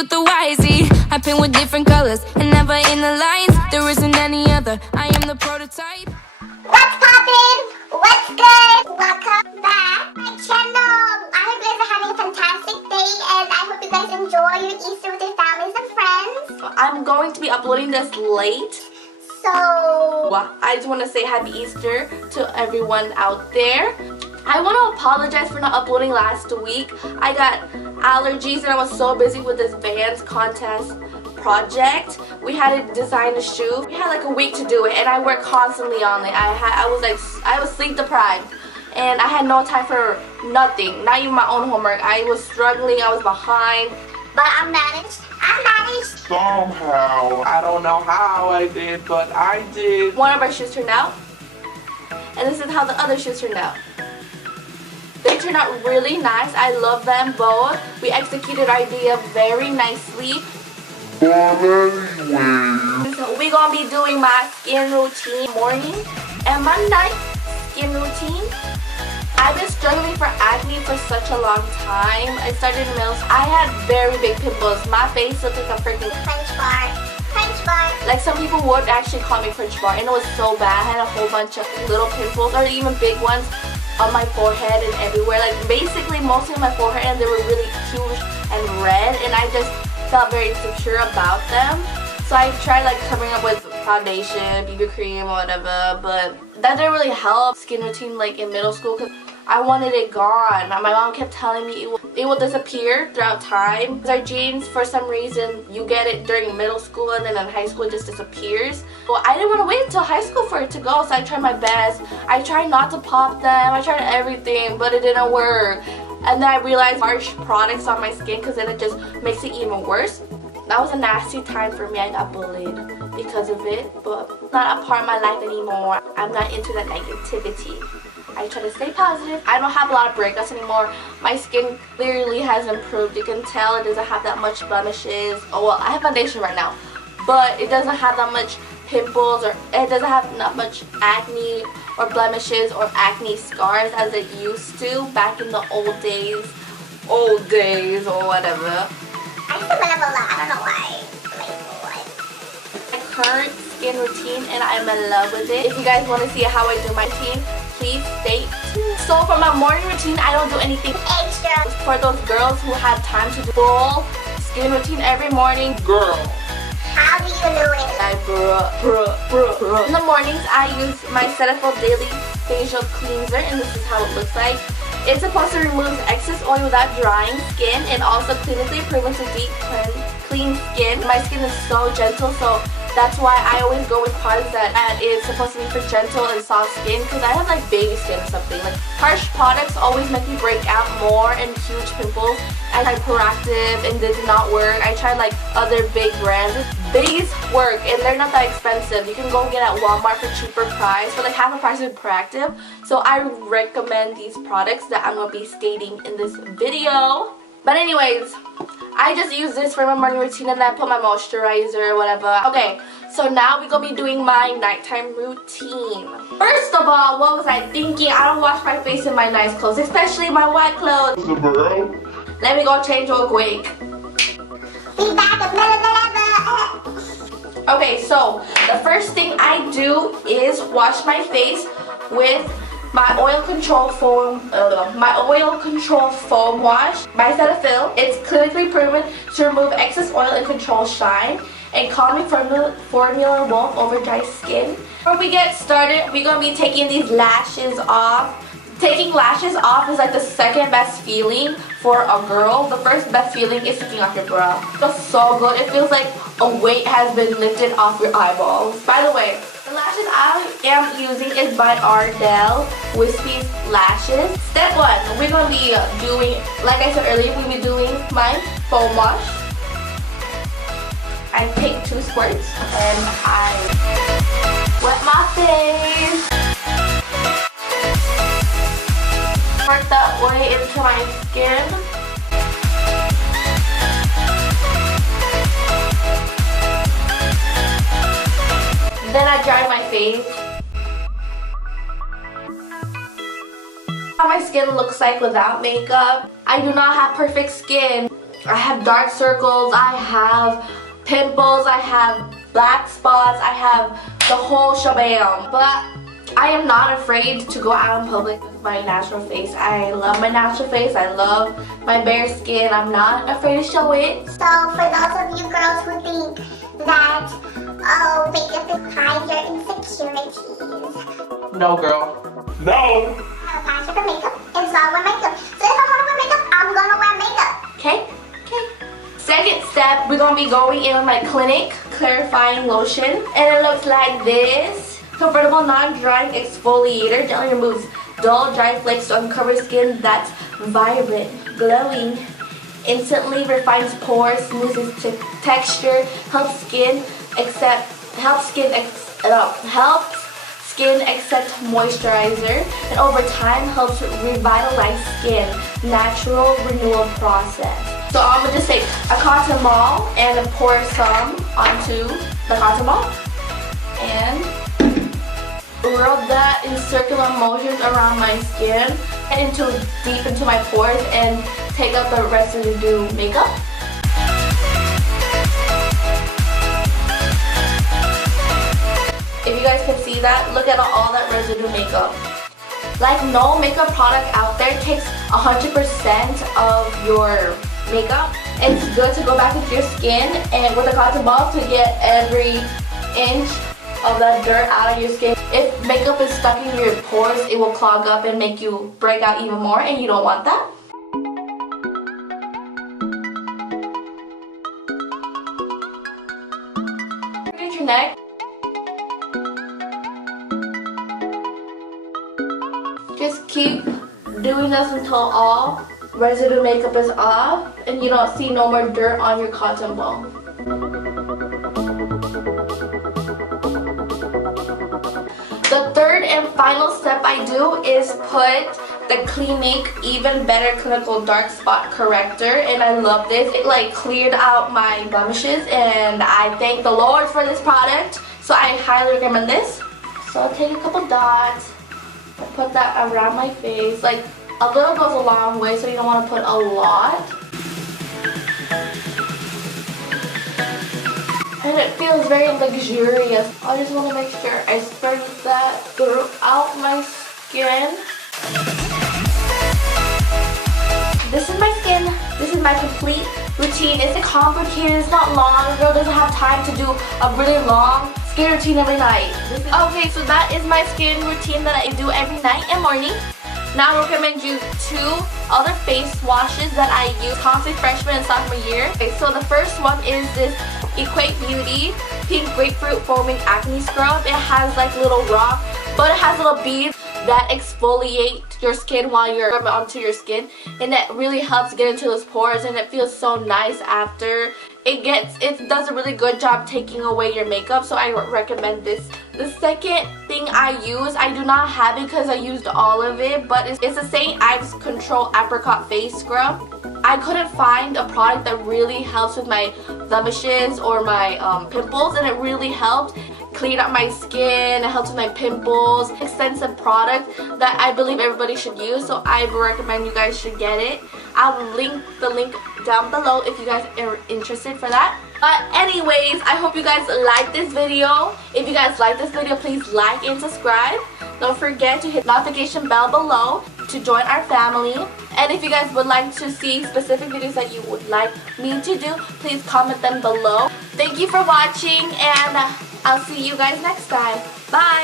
with the YZ. I paint with different colors and never in the lines. There isn't any other. I am the prototype. What's poppin'? What's good? Welcome back to my channel. I hope you guys are having a fantastic day and I hope you guys enjoy your Easter with your families and friends. I'm going to be uploading this late. So I just want to say happy Easter to everyone out there. I want to apologize for not uploading last week. I got allergies and I was so busy with this Vans contest project. We had to design a shoe. We had like a week to do it and I worked constantly on it. I was sleep deprived and I had no time for nothing, not even my own homework. I was struggling, I was behind. But I managed. Somehow. I don't know how I did, but I did. One of our shoes turned out. And this is how the other shoes turned out. They turned out really nice. I love them both. We executed our idea very nicely. But anyway. So we're going to be doing my skin routine morning and my night skin routine. I've been struggling for acne for such a long time. I started in middle school. I had very big pimples. My face looked like a freaking French bar. French bar. like some people would actually call me French bar and it was so bad. I had a whole bunch of little pimples or even big ones on my forehead and everywhere. Like basically mostly on my forehead and they were really huge and red and I just felt very insecure about them. So I tried like covering up with foundation, BB cream or whatever, but that didn't really help skin routine like in middle school because I wanted it gone. My mom kept telling me it will disappear throughout time. Because our genes, for some reason, you get it during middle school and then in high school it just disappears. Well, I didn't want to wait until high school for it to go, so I tried my best. I tried not to pop them. I tried everything, but it didn't work. And then I realized harsh products on my skin because then it just makes it even worse. That was a nasty time for me. I got bullied because of it, but not a part of my life anymore. I'm not into that negativity. I try to stay positive. I don't have a lot of breakouts anymore. My skin clearly has improved. You can tell it doesn't have that much blemishes. Oh well, I have foundation right now, but it doesn't have that much pimples or it doesn't have that much acne or blemishes or acne scars as it used to back in the old days or whatever. I used to have a lot. I don't know why. My current skin routine and I'm in love with it. If you guys want to see how I do my routine, please stay tuned. So for my morning routine, I don't do anything Extra. for those girls who have time to do full skin routine every morning. Girl. How do you do it? In the mornings, I use my Cetaphil Daily Facial Cleanser and this is how it looks like. It's supposed to remove excess oil without drying skin and also clinically proven to deep clean skin. My skin is so gentle, so that's why I always go with products that is supposed to be for gentle and soft skin because I have like baby skin or something. Like harsh products always make me break out more and huge pimples. I tried Proactive and did not work. I tried like other big brands. These work and they're not that expensive. You can go get at Walmart for cheaper price, for like half the price of Proactive. So I recommend these products that I'm going to be stating in this video. But anyways, I just use this for my morning routine and then I put my moisturizer or whatever. Okay, so now we're going to be doing my nighttime routine. First of all, what was I thinking? I don't wash my face in my nice clothes, especially my white clothes. Let me go change real quick. Be back. Okay, so the first thing I do is wash my face with my oil control foam wash by Cetaphil. It's clinically proven to remove excess oil and control shine, and calming formula won't over dry skin. Before we get started, we're gonna be taking these lashes off. Taking lashes off is like the second best feeling for a girl. The first best feeling is taking off your bra. It feels so good. It feels like a weight has been lifted off your eyeballs. By the way, the lashes I am using is by Ardell Wispy Lashes. Step 1, we're going to be doing, like I said earlier, we'll be doing my foam wash. I take 2 squirts and I wet my face. Work that way into my skin. Then I dry my face. How my skin looks like without makeup. I do not have perfect skin. I have dark circles, I have pimples, I have black spots, I have the whole shabam. But I am not afraid to go out in public with my natural face. I love my natural face. I love my bare skin. I'm not afraid to show it. So for those of you girls who think that, oh, makeup is hide your insecurities. No, girl. No. I have a passion for makeup, and so I wear makeup. So if I want to wear makeup, I'm gonna wear makeup. Okay? Okay. Second step, we're gonna be going in on my Clinique clarifying lotion. And it looks like this. Comfortable non-drying exfoliator gently removes dull, dry flakes to uncover skin that's vibrant, glowing, instantly refines pores, smooths texture, helps skin accept moisturizer, and over time helps revitalize skin. Natural renewal process. So I'm gonna just take a cotton ball and pour some onto the cotton ball and rub that in circular motions around my skin and deep into my pores and take out the residue makeup. If you guys can see that, look at all that residue makeup. Like no makeup product out there takes 100% of your makeup. It's good to go back into your skin and with a cotton ball to get every inch of that dirt out of your skin. If makeup is stuck in your pores, it will clog up and make you break out even more, and you don't want that. Get your neck. Just keep doing this until all residue makeup is off and you don't see no more dirt on your cotton ball. The third and final step I do is put the Clinique Even Better Clinical Dark Spot Corrector, and I love this. It like cleared out my blemishes and I thank the Lord for this product, so I highly recommend this. So I'll take a couple dots and put that around my face. Like a little goes a long way, so you don't want to put a lot. And it feels very luxurious. I just want to make sure I spread that throughout my skin. This is my skin. This is my complete routine. It's complicated. It's not long. A girl doesn't have time to do a really long skin routine every night. Okay, so that is my skin routine that I do every night and morning. Now I recommend you 2 other face washes that I use constantly freshman and sophomore year. Okay, so the first one is this Equate Beauty Pink Grapefruit Foaming Acne Scrub. It has like little rock, but it has little beads that exfoliate your skin while you're rubbing onto your skin, and that really helps get into those pores, and it feels so nice after. It does a really good job taking away your makeup, so I recommend this. The second thing I use, I do not have it because I used all of it, but it's the same Ives Control Apricot Face Scrub. I couldn't find a product that really helps with my blemishes or my pimples, and it really helped clean up my skin. It helps with my pimples. Extensive product that I believe everybody should use, so I recommend you guys should get it. I'll link the link down below if you guys are interested for that. But anyways, I hope you guys like this video. If you guys like this video, please like and subscribe. Don't forget to hit the notification bell below to join our family. And if you guys would like to see specific videos that you would like me to do, please comment them below. Thank you for watching, and I'll see you guys next time. Bye!